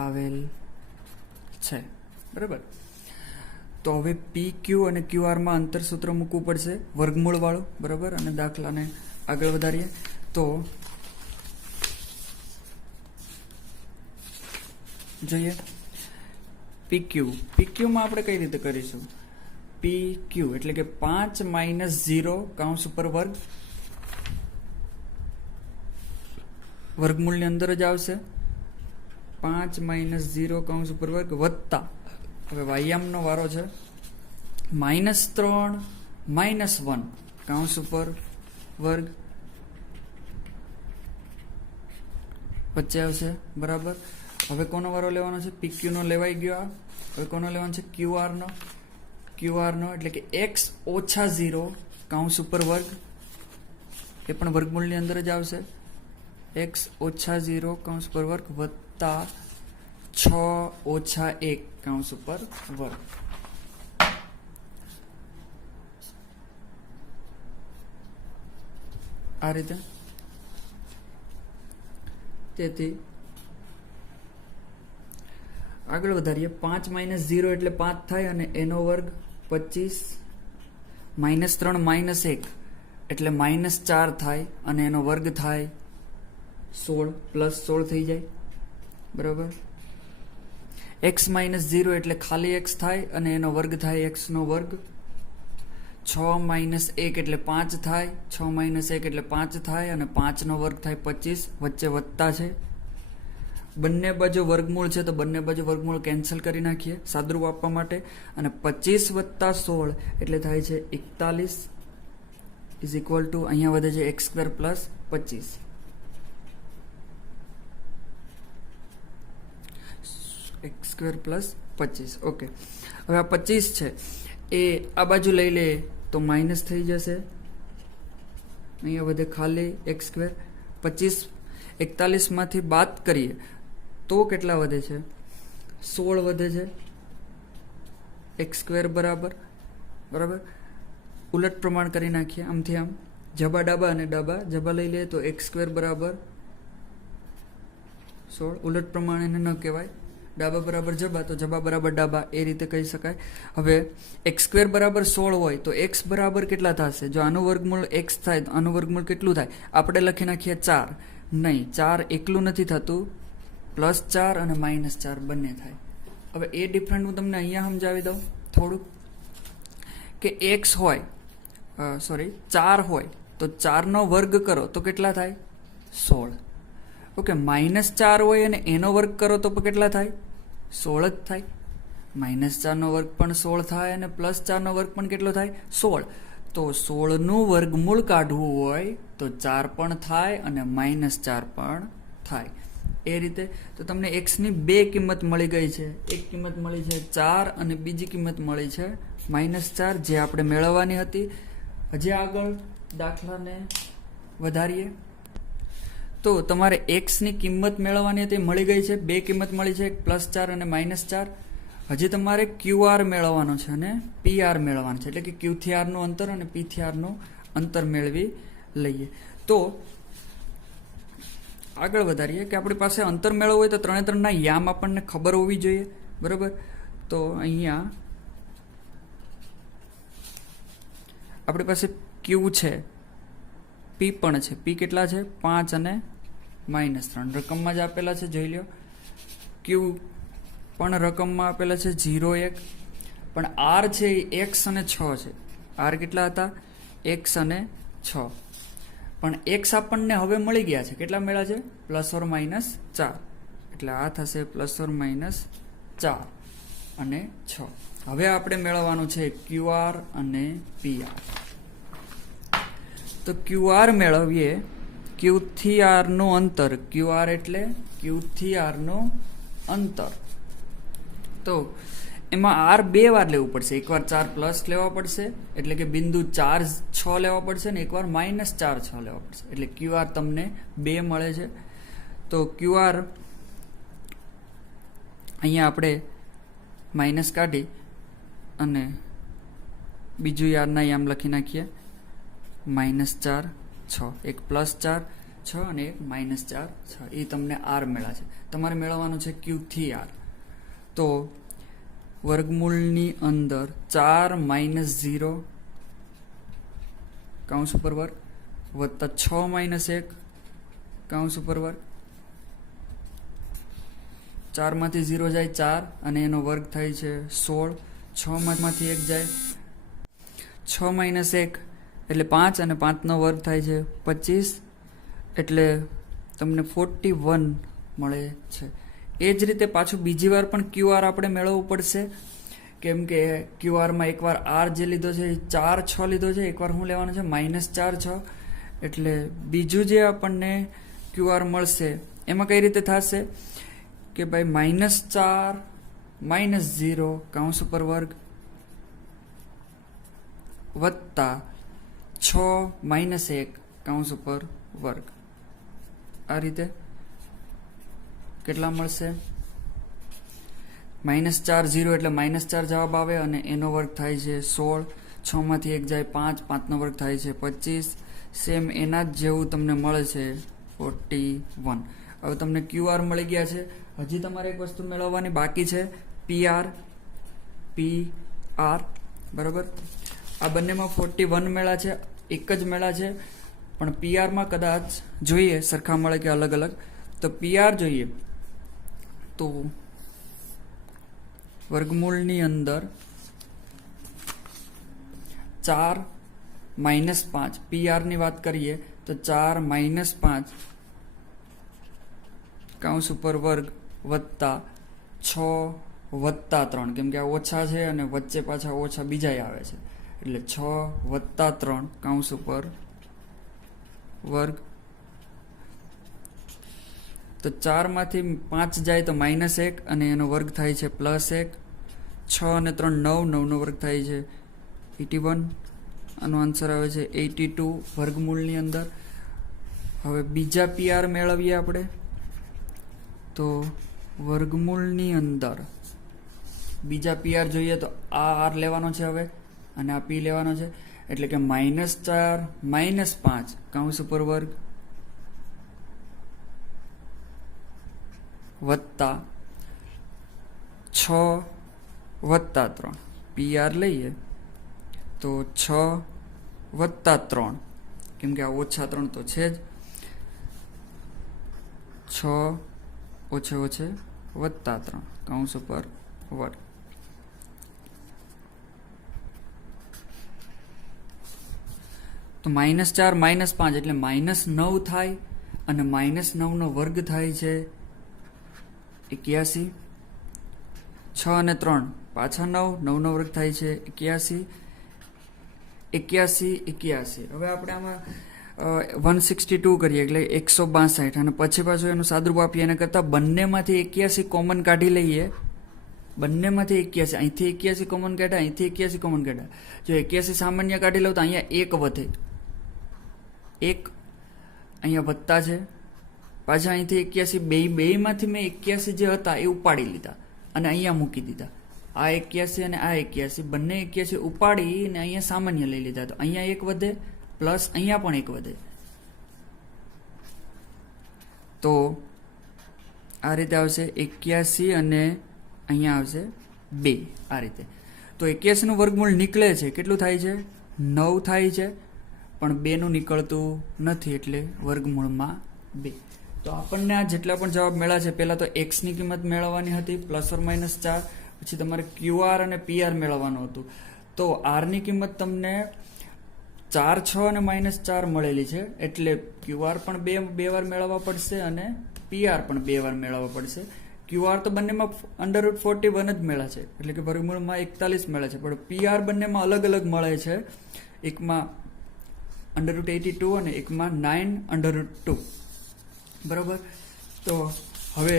આવેલ છે. બરાબર. તો હવે PQ અને QR માં અંતર સૂત્ર મૂકવું પડશે, વર્ગમૂળ વાળું. બરાબર. અને દાખલાને આગળ વધારીએ તો જોઈએ PQ માં આપણે કઈ રીતે કરીશું? PQ એટલે કે 5 - 0 કૌંસ ઉપર વર્ગ, વર્ગમૂળની અંદર જ આવશે. 5 - 0 કૌંસ ઉપર વર્ગ વત્તા, હવે વાયામનો વારો છે, -3 - 1 કૌંસ ઉપર વર્ગ વચ્ચે આવશે. બરાબર. હવે કોનો વારો લેવાનો છે? PQ નો લેવાઈ ગયો. હવે કોનો લેવાનો છે? QR નો એટલે કે x - 0 કૌંસ ઉપર વર્ગ, એ પણ વર્ગમૂળની અંદર જ આવશે. x - 0 કૌંસ ઉપર વર્ગ વત્તા 6 - 1 કૌંસ ઉપર વર્ગ. આ રીતે. તેથી આગળ વધારીએ. 5 - 0 એટલે 5 થાય અને એનો વર્ગ 25, -3 - 1 એટલે -4 થાય અને એનો વર્ગ થાય 16, +16 થઈ જાય. બરાબર. x - 0 એટલે ખાલી x થાય અને એનો વર્ગ થાય x નો વર્ગ. 6 - 1 એટલે 5 થાય, 6 - 1 એટલે 5 થાય અને 5 નો વર્ગ થાય 25. વચ્ચે વત્તા છે. બંને બાજુ વર્ગમૂળ છે તો બંને બાજુ વર્ગમૂળ કેન્સલ કરી નાખીએ સાદુરૂપ આપવા માટે. અને 25 + 16 એટલે થાય છે 41 ઇઝ ઇક્વલ ટુ, અહીંયા વધે છે x² + 25. x² + 25. ઓકે. હવે આ 25 છે એ આ બાજુ લઈ લે તો માઇનસ થઈ જશે. અહીંયા વધે ખાલી x². 25 41 માંથી બાદ કરીએ તો કેટલા વધે છે? 16 વધે છે. x² બરાબર. ઉલટ પ્રમાણ કરી નાખીએ આમથી આમ, જબા ડાબા અને ડાબા જબા લઈ લઈએ તો x² બરાબર 16. ઉલટ પ્રમાણ એને ન કહેવાય. ડાબા બરાબર જબા તો જબા બરાબર ડાબા, એ રીતે કહી શકાય. હવે x² બરાબર 16 હોય તો x બરાબર કેટલા થશે? જો આનું વર્ગમૂળ x થાય તો આનું વર્ગમૂળ કેટલું થાય? આપણે લખી નાખીએ 4. નહીં, 4 એકલું નથી થતું, +4 અને -4 બંને થાય. હવે એ ડિફરન્ટ હું તમને અહીંયા સમજાવી દઉં થોડુંક કે x હોય 4 હોય તો 4 નો વર્ગ કરો તો કેટલા થાય? 16. ઓકે. -4 હોય અને એનો વર્ગ કરો તો કેટલા થાય? 16 જ થાય. -4 નો વર્ગ પણ 16 થાય અને +4 નો વર્ગ પણ કેટલો થાય? 16. તો તો 16નું વર્ગમૂળ કાઢવું હોય તો 4 પણ થાય અને -4 પણ થાય. એ રીતે તો તમને એક્સની બે કિંમત મળી ગઈ છે. એક કિંમત મળી છે 4 અને બીજી કિંમત મળી છે -4, જે આપણે મેળવવાની હતી. હજી આગળ દાખલાને વધારીએ તો તમારે એક્સની કિંમત મેળવવાની હતી, મળી ગઈ છે. બે કિંમત મળી છે, +4 અને -4. હજી તમારે QR મેળવવાનો છે અને PR મેળવવાનું છે, એટલે કે Q થી R નું અંતર અને P થી R નું અંતર મેળવી લઈએ. તો આગળ વધારીએ કે આપણી પાસે અંતર મેળવવું હોય તો 3 ના યામ આપણને ખબર હોવી જોઈએ, બરાબર. તો અહીંયા આપણી પાસે Q છે, P પણ છે. P કેટલા છે? 5 અને -3 રકમમાં જ આપેલા છે, જોઈ લો. Q પણ રકમમાં આપેલા છે 0, 1. પણ R છે એ x અને 6 છે. R કેટલા હતા? x અને 6. પણ x આપણને હવે મળી ગયા છે. કેટલા મળ્યા છે? +or -4. એટલે આ થશે +or -4 અને 6. હવે આપણે મેળવવાનું છે QR અને PR. તો QR મેળવીએ. Q થી R નું અંતર. QR એટલે Q થી R નું અંતર. તો એમાં R 2 વાર લેવું પડશે. એકવાર 4+ લેવા પડશે, એટલે કે બિંદુ 4, 6 લેવા પડશે, ને એકવાર -4, 6 લેવા પડશે. એટલે QR તમને 2 મળે છે. તો QR અહીંયા આપણે માઇનસ કાઢી અને બીજું યારના યામ લખી નાખીએ. -4, 6. એક +4, 6 અને એક -4, 6. એ તમને R મળ્યા છે. તમારે મેળવવાનું છે Q થી R. તો વર્ગમૂળની અંદર 4 - 0 કૌંસ ઉપર વર્ગ વત્તા 6 - 1 કૌંસ ઉપર વર્ગ. 4 માંથી 0 જાય 4 અને એનો વર્ગ થાય છે 16. 6 માંથી 1 જાય 6 - 1 એટલે 5 અને 5 નો વર્ગ થાય છે 25. એટલે તમને 41 મળે છે. એ જ રીતે પાછું બીજી વાર પણ QR આપણે મેળવવું પડશે, કેમ કે QRમાં એકવાર R જે લીધો છે એ 4, 6 લીધો છે, એકવાર શું લેવાનું છે? -4, 6. એટલે બીજું જે આપણને QR મળશે એમાં કઈ રીતે થશે કે ભાઈ -4 - 0 કૌંસ ઉપર વર્ગ વત્તા 6 - 1 કૌંસ ઉપર વર્ગ. આ રીતે કેટલા મળશે? -4, 0 એટલે -4 જવાબ આવે અને એનો વર્ગ થાય છે 16. 6 માંથી 1 જાય 5, 5 નો વર્ગ થાય છે 25. સેમ એના જ જેવું તમને મળે છે 41. હવે તમને QR મળી ગયા છે. હજી તમારે એક વસ્તુ મેળવવાની બાકી છે, PR. બરાબર. આ બંનેમાં 41 મેળા છે, એક જ મેળા છે. પણ PRમાં કદાચ જોઈએ સરખા મળે કે અલગ અલગ. તો PR જોઈએ તો વર્ગમૂળની અંદર 4 - 5. PR ની વાત કરીએ તો 4 - 5 કૌંસ ઉપર વર્ગ વત્તા 6 વત્તા 3, કેમ કે આ ઓછા છે અને વચ્ચે પાછા ઓછા બીજા આવે છે, એટલે 6 વત્તા 3 કૌંસ ઉપર વર્ગ. તો 4 માંથી 5 જાય તો -1 અને એનો વર્ગ થાય છે +1. 6 અને 3 9, 9 નો વર્ગ થાય છે 81. આનો આન્સર આવે છે 82 વર્ગમૂળની અંદર. હવે બીજા PR મેળવીએ આપણે. તો વર્ગમૂળની અંદર બીજા PR જોઈએ તો આ R લેવાનો છે હવે અને આ P લેવાનો છે, એટલે કે -4 - 5 કૌંસ ઉપર વર્ગ વત્તા 6 વત્તા 3. PR લઈએ તો 6 વત્તા 3, કેમ કે આ -3 તો છે જ. 6 ઓછે વત્તા 3 કૌંસ ઉપર વર્ગ. તો -4 - 5 એટલે -9 થાય અને -9 નો વર્ગ થાય છે 81. 6 અને 3 પાછા 9, 9 નો વર્ગ થાય છે 81. 81. હવે આપણે આમાં 162 કરીએ એટલે 162 અને પછી પાછું એનું સાદુરૂપ આપીએ. એના કરતાં બંનેમાંથી 81 કોમન કાઢી લઈએ. બંનેમાંથી 81, અહીંથી 81 કોમન કાઢ્યા, અહીંથી 81 કોમન કાઢ્યા. જો 81 સામાન્ય કાઢી લઉં તો અહીંયા 1 વધે, 1 અહીંયા વધતા છે. પાછા અહીંથી 81, બેયમાંથી મેં 81 જે હતા એ ઉપાડી લીધા અને અહીંયા મૂકી દીધા. આ 81 અને આ 81 બંને 81 ઉપાડી અને અહીંયા સામાન્ય લઈ લીધા. તો અહીંયા 1 વધે પ્લસ અહીંયા પણ 1 વધે. તો આ રીતે આવશે 81 અને અહીંયા આવશે 2 આ રીતે. તો 81 નું વર્ગમૂળ નીકળે છે, કેટલું થાય છે? 9 થાય છે, પણ 2 નું નીકળતું નથી એટલે વર્ગમૂળમાં 2. તો આપણને આ જેટલા પણ જવાબ મળ્યા છે, પહેલાં તો એક્સની કિંમત મેળવવાની હતી +or-4, પછી તમારે QR અને PR મેળવવાનું હતું. તો આરની કિંમત તમને 4, 6 અને -4 મળેલી છે, એટલે QR પણ બે વાર મેળવવા પડશે અને PR પણ 2 વાર મેળવવા પડશે. QR તો બંનેમાં √41 જ મળે છે, એટલે કે વર્ગમૂળમાં 41 મળે છે, પણ PR બંનેમાં અલગ અલગ મળે છે. એકમાં √82 અને એકમાં 9√2. બરાબર. તો હવે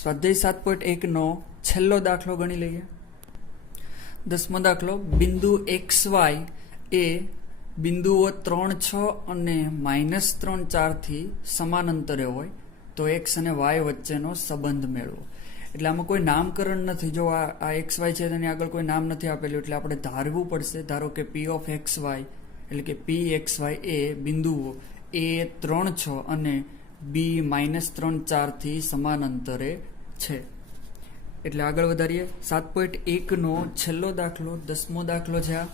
સ્વાધ્યાય 7.1 નો છેલ્લો દાખલો ગણી લઈએ. 10મો દાખલો, બિંદુ XY એ બિંદુઓ 3, 6 અને -3, 4 થી સમાન અંતરે હોય તો x અને y વચ્ચેનો સંબંધ મેળવો. એટલે આમાં કોઈ નામકરણ નથી. જો આ XY છે તેની આગળ કોઈ નામ નથી આપેલું, એટલે આપણે ધારવું પડશે. ધારો કે P(xy) એટલે કે Pxy એ બિંદુઓ A 3, 6 અને B -3, 4 થી સમાન અંતરે છે. એટલે આગળ વધારીએ. 7.1 નો છેલ્લો દાખલો, 10મો દાખલો છે આ.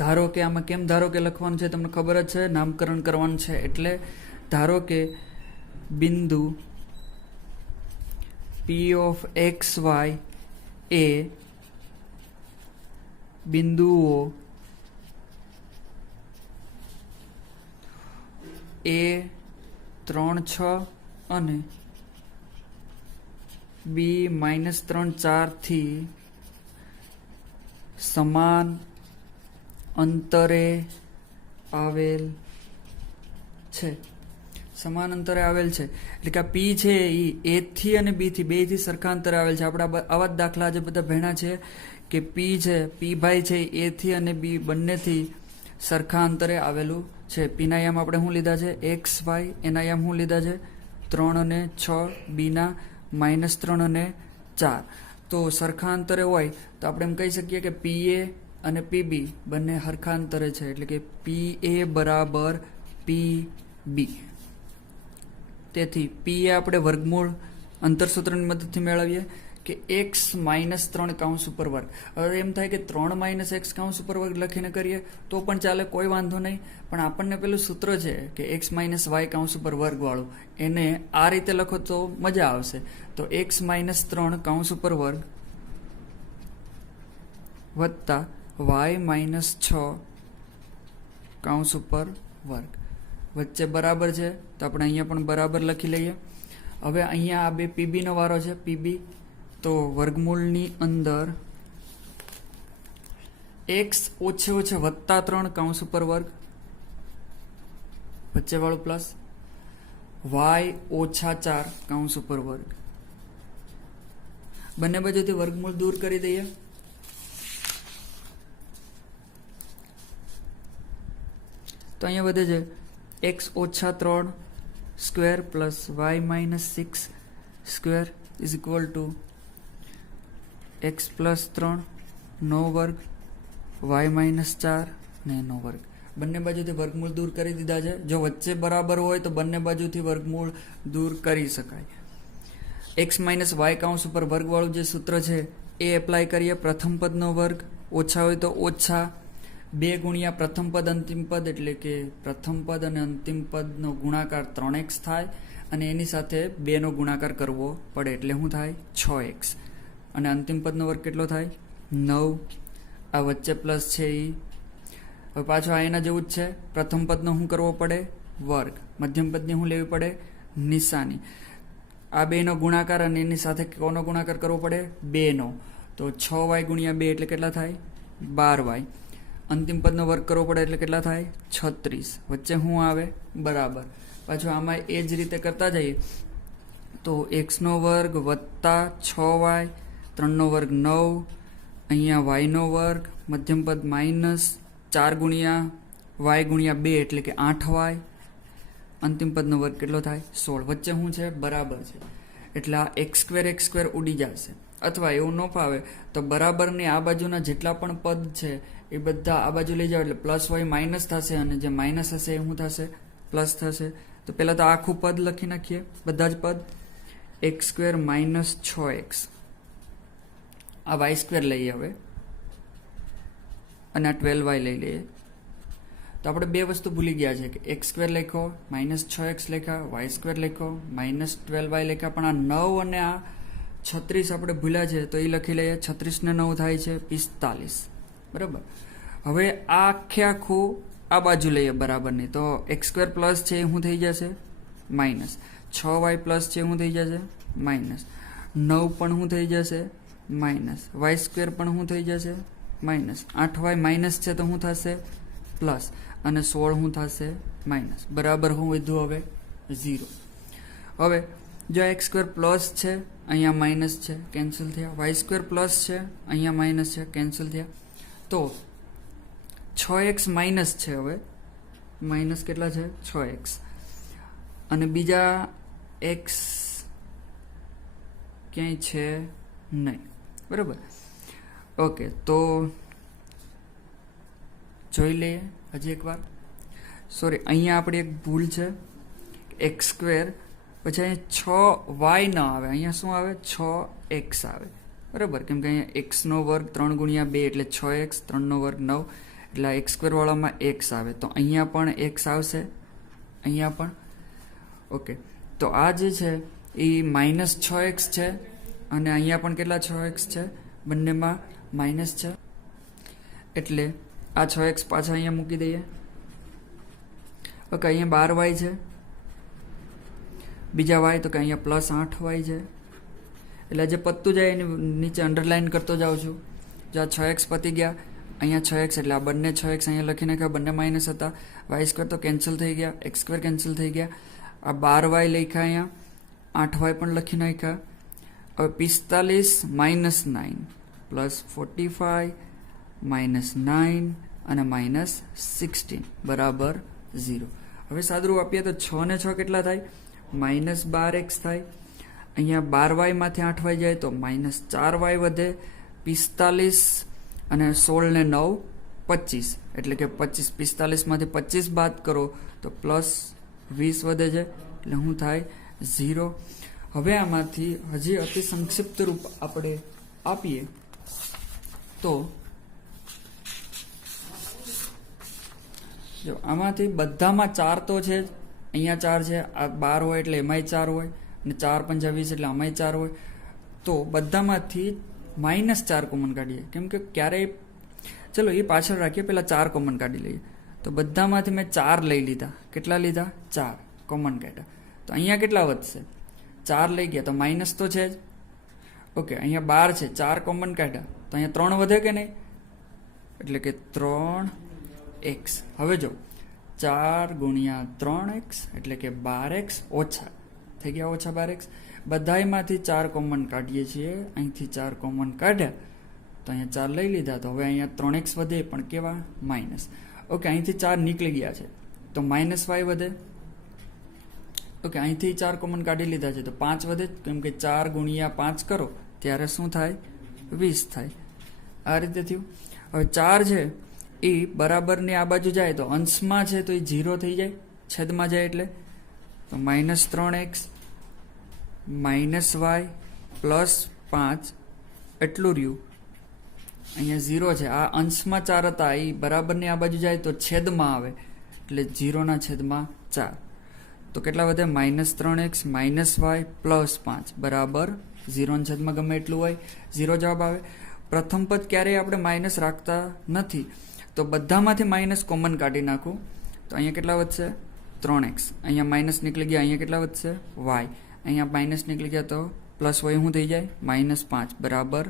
ધારો કે આમાં કેમ ધારો કે લખવાનું છે તમને ખબર જ છે, નામકરણ કરવાનું છે. એટલે ધારો કે બિંદુ P(xy) એ બિંદુઓ A 3, 6 અને B -3, 4 થી સમાન અંતરે આવેલ છે. સમાન અંતરે આવેલ છે એટલે કે આ P છે એ A થી અને B થી બેથી સરખા અંતરે આવેલ છે. આપણા આવા જ દાખલા જે બધા ભણ્યા છે કે P છે, P ભાઈ છે A થી અને B બંનેથી સરખા અંતરે આવેલું છે. P ના યામ આપણે શું લીધા છે? XY. એના યામ શું લીધા છે? 3 અને 6. B ના -3 અને 4. તો સરખા અંતરે હોય તો આપણે એમ કહી શકીએ કે PA અને PB બંને સરખા અંતરે છે, એટલે કે PA બરાબર PB. તેથી P એ આપણે વર્ગમૂળ અંતરસૂત્રની મદદથી મેળવીએ કે x -3 વર્ગ. હવે એમ થાય કે 3 - x લખીને કરીએ તો પણ ચાલે, કોઈ વાંધો નહીં. પણ આપણને પેલું સૂત્ર છે કે x - y વર્ગ વાળું, એને આ રીતે લખો તો મજા આવશે. તો x -3 વર્ગ વત્તા y -6 વર્ગ. વચ્ચે બરાબર છે તો આપણે અહીંયા પણ બરાબર લખી લઈએ. હવે અહીંયા આ બે PB નો વારો છે. PB તો વર્ગમૂળની અંદર x ઓછે વત્તા 3 વર્ગ વચ્ચે વાળું પ્લસ y -4 વર્ગ. બંને બાજુથી વર્ગમૂળ દૂર કરી દઈએ. તો અહીંયા વધે છે x -3 square plus y -6 square is equal to x +3 નો વર્ગ y -4 ને નો વર્ગ. બંને બાજુથી વર્ગમૂળ દૂર કરી દીધા છે. જો વચ્ચે બરાબર હોય તો બંને બાજુથી વર્ગમૂળ દૂર કરી શકાય. x - y વર્ગ વાળું જે સૂત્ર છે એ એપ્લાય કરીએ. પ્રથમ પદનો વર્ગ ઓછા હોય તો ઓછા 2 ગુણ્યા પ્રથમ પદ અંતિમ પદ, એટલે કે પ્રથમ પદ અને અંતિમ પદનો ગુણાકાર 3x થાય અને એની સાથે 2 નો ગુણાકાર કરવો પડે, એટલે શું થાય? 6x. અને અંતિમ પદનો વર્ગ કેટલો થાય? 9. આ વચ્ચે પ્લસ છે એ. હવે પાછો આ એના જેવું જ છે. પ્રથમ પદનો શું કરવો પડે? વર્ગ. મધ્યમ પદની શું લેવી પડે? નિશાની. આ 2 નો ગુણાકાર અને એની સાથે કોનો ગુણાકાર કરવો પડે? 2 નો. તો 6y ગુણ્યા 2 એટલે કેટલા થાય? 12y. અંતિમ પદનો વર્ગ કરવો પડે એટલે કેટલા થાય 36. વચ્ચે શું આવે બરાબર. પાછું આમાં એ જ રીતે કરતા જઈએ તો એક્સનો વર્ગ વત્તા 6y, 3નો વર્ગ 9, અહીંયા વાયનો વર્ગ, મધ્યમ પદ માઇનસ 4 ગુણ્યા વાય ગુણ્યા 2 એટલે કે 8y, અંતિમ પદનો વર્ગ કેટલો થાય 16. વચ્ચે શું છે બરાબર છે એટલે આ x² ઉડી જશે. અથવા એવું ન ફાવે તો બરાબરની આ બાજુના જેટલા પણ પદ છે એ બધા આ બાજુ લઈ જાઓ એટલે પ્લસ વાય માઇનસ થશે અને જે માઇનસ હશે એ શું થશે પ્લસ થશે. તો પહેલાં તો આખું પદ લખી નાખીએ બધા જ પદ. x² માઇનસ 6x, આ y² લઈએ હવે અને આ 12y લઈ લઈએ. તો આપણે બે વસ્તુ ભૂલી ગયા છે કે x² લખો માઇનસ 6x લખ્યા, y² લખો માઇનસ 12y લખ્યા, પણ આ 9 અને આ 36 આપણે ભૂલ્યા છે તો એ લખી લઈએ. 36 ને 9 થાય છે 45 બરાબર. હવે આ આખું આ બાજુ લઈએ બરાબરની તો x² પ્લસ છે એ શું થઈ જશે માઇનસ, 6y પ્લસ છે શું થઈ જશે માઇનસ, 9 પણ શું થઈ જશે માઇનસ, y² પણ શું થઈ જશે માઇનસ, 8y માઇનસ છે તો શું થશે પ્લસ અને 16 શું થશે માઇનસ. બરાબર શું વધ્યું હવે 0. હવે જો x² પ્લસ છે અહીંયા માઇનસ છે કેન્સલ થયા, y² પ્લસ છે અહીંયા માઇનસ છે કેન્સલ થયા. તો 6x માઇનસ છે, હવે માઇનસ કેટલા છે 6x અને બીજા x ક્યાંય છે નહીં બરાબર. ઓકે તો જોઈ લઈએ હજી એકવાર. સોરી અહીંયા આપણી એક ભૂલ છે, x² પછી અહીંયા 6y ન આવે, અહીંયા શું આવે 6x આવે બરાબર. કેમ કે અહીંયા x નો વર્ગ 3 ગુણ્યા 2 એટલે 6x, 3નો વર્ગ 9 એટલે x² વાળામાં x આવે તો અહીંયા પણ x આવશે અહીંયા પણ. ઓકે તો આ જે છે એ માઇનસ 6x છે અને અહીંયા પણ કેટલા 6x છે, બંનેમાં માઇનસ છે એટલે આ 6x પાછા અહીંયા મૂકી દઈએ. ઓકે અહીંયા 12y છે, બીજા y તો કે અહીંયા પ્લસ 8y છે એટલે જે પતતું જાય એની નીચે અંડરલાઇન કરતો જાઉં છું. જો આ 6x પતી ગયા, અહીંયા 6x એટલે આ બંને 6x અહીંયા લખી નાખ્યા, બંને માઇનસ હતા. y² તો કેન્સલ થઈ ગયા, x² કેન્સલ થઈ ગયા. આ 12y લખ્યા, અહીંયા 8y પણ લખી નાખ્યા. હવે 45 માઇનસ 9 પ્લસ 45 માઇનસ 9 અને માઇનસ 16 બરાબર 0. હવે સાદુરૂપ આપીએ તો 6 ને 6 કેટલા થાય માઇનસ 12x થાય. અહીંયા 12y માંથી 8y જાય તો માઇનસ 4y વધે, 45 અને 16 ને 9 25 એટલે કે 45 માંથી 25 બાદ કરો તો પ્લસ 20 વધે છે એટલે શું થાય 0. હવે આમાંથી હજી અતિ સંક્ષિપ્ત રૂપ આપણે આપીએ તો જો આમાંથી બધામાં 4 તો છે જ, અહીંયા 4 છે, આ 12 હોય એટલે એમાંય 4 હોય અને 4 × 20 એટલે આમાંય 4 હોય. તો બધામાંથી -4 કોમન કાઢીએ કેમ કે ક્યારેય, ચલો એ પાછળ રાખીએ, પહેલાં 4 કોમન કાઢી લઈએ. તો બધામાંથી મેં 4 લઈ લીધા. કેટલા લીધા 4 કોમન કાઢ્યા. તો અહીંયા કેટલા વધશે 4 લઈ ગયા તો માઇનસ તો છે જ. ઓકે અહીંયા 12 છે, 4 કોમન કાઢ્યા તો અહીંયા 3 વધે કે નહીં એટલે કે 3x. હવે જો 4 ગુણ્યા 3x એટલે કે 12x ઓછા થઈ ગયા, ઓછા 12x. બધાયમાંથી 4 કોમન કાઢીએ છીએ, અહીંથી 4 કોમન કાઢ્યા તો અહીંયા 4 લઈ લીધા તો હવે અહીંયા 3x વધે પણ કેવા માઇનસ. ઓકે અહીંથી 4 નીકળી ગયા છે તો માઇનસ y વધે. ઓકે અહીંથી 4 કોમન કાઢી લીધા છે તો 5 વધે કેમ કે 4 ગુણ્યા 5 કરો ત્યારે શું થાય 20 થાય. આ રીતે થયું. હવે 4 છે એ બરાબરની આ બાજુ જાય તો અંશમાં છે તો એ 0 થઈ જાય, છેદમાં જાય એટલે તો -3x -y પ્લસ 5 એટલું રહ્યું. અહીંયા 0 છે, આ અંશમાં 4 હતા એ બરાબરની આ બાજુ જાય તો છેદમાં આવે એટલે 0/4 તો કેટલા વધે -3x -y પ્લસ 5 બરાબર 0/છેદમાં ગમે એટલું હોય 0 જવાબ આવે. પ્રથમ પદ ક્યારેય આપણે માઇનસ રાખતા નથી તો બધામાંથી માઇનસ કોમન કાઢી નાખું તો અહીંયા કેટલા વધશે 3x, અહીંયા માઇનસ નીકળી ગયા, અહીંયા કેટલા વધશે y, અહીંયા માઇનસ નીકળી ગયા તો પ્લસ y શું થઈ જાય -5 બરાબર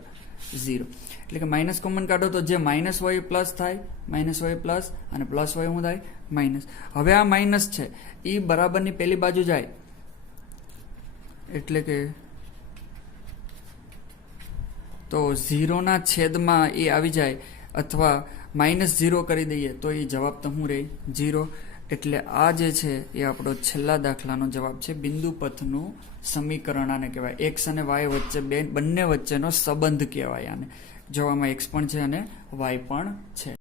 0. એટલે કે માઇનસ કોમન કાઢો તો જે માઇનસ હોય એ પ્લસ થાય, માઇનસ હોય પ્લસ, અને પ્લસ હોય શું થાય? માઇનસ. હવે આ માઇનસ છે એ બરાબરની પેલી બાજુ જાય એટલે કે તો 0ના છેદમાં એ આવી જાય, અથવા -0 કરી દઈએ તો એ જવાબ તો શું રહે? 0. એટલે આ જે છે એ આપણો છેલ્લા દાખલાનો જવાબ છે. બિંદુ પથનું સમીકરણ આને કહેવાય. એક્સ અને વાય વચ્ચે બંને વચ્ચેનો સંબંધ કહેવાય આને. જો આમાં એક્સ પણ છે અને વાય પણ છે.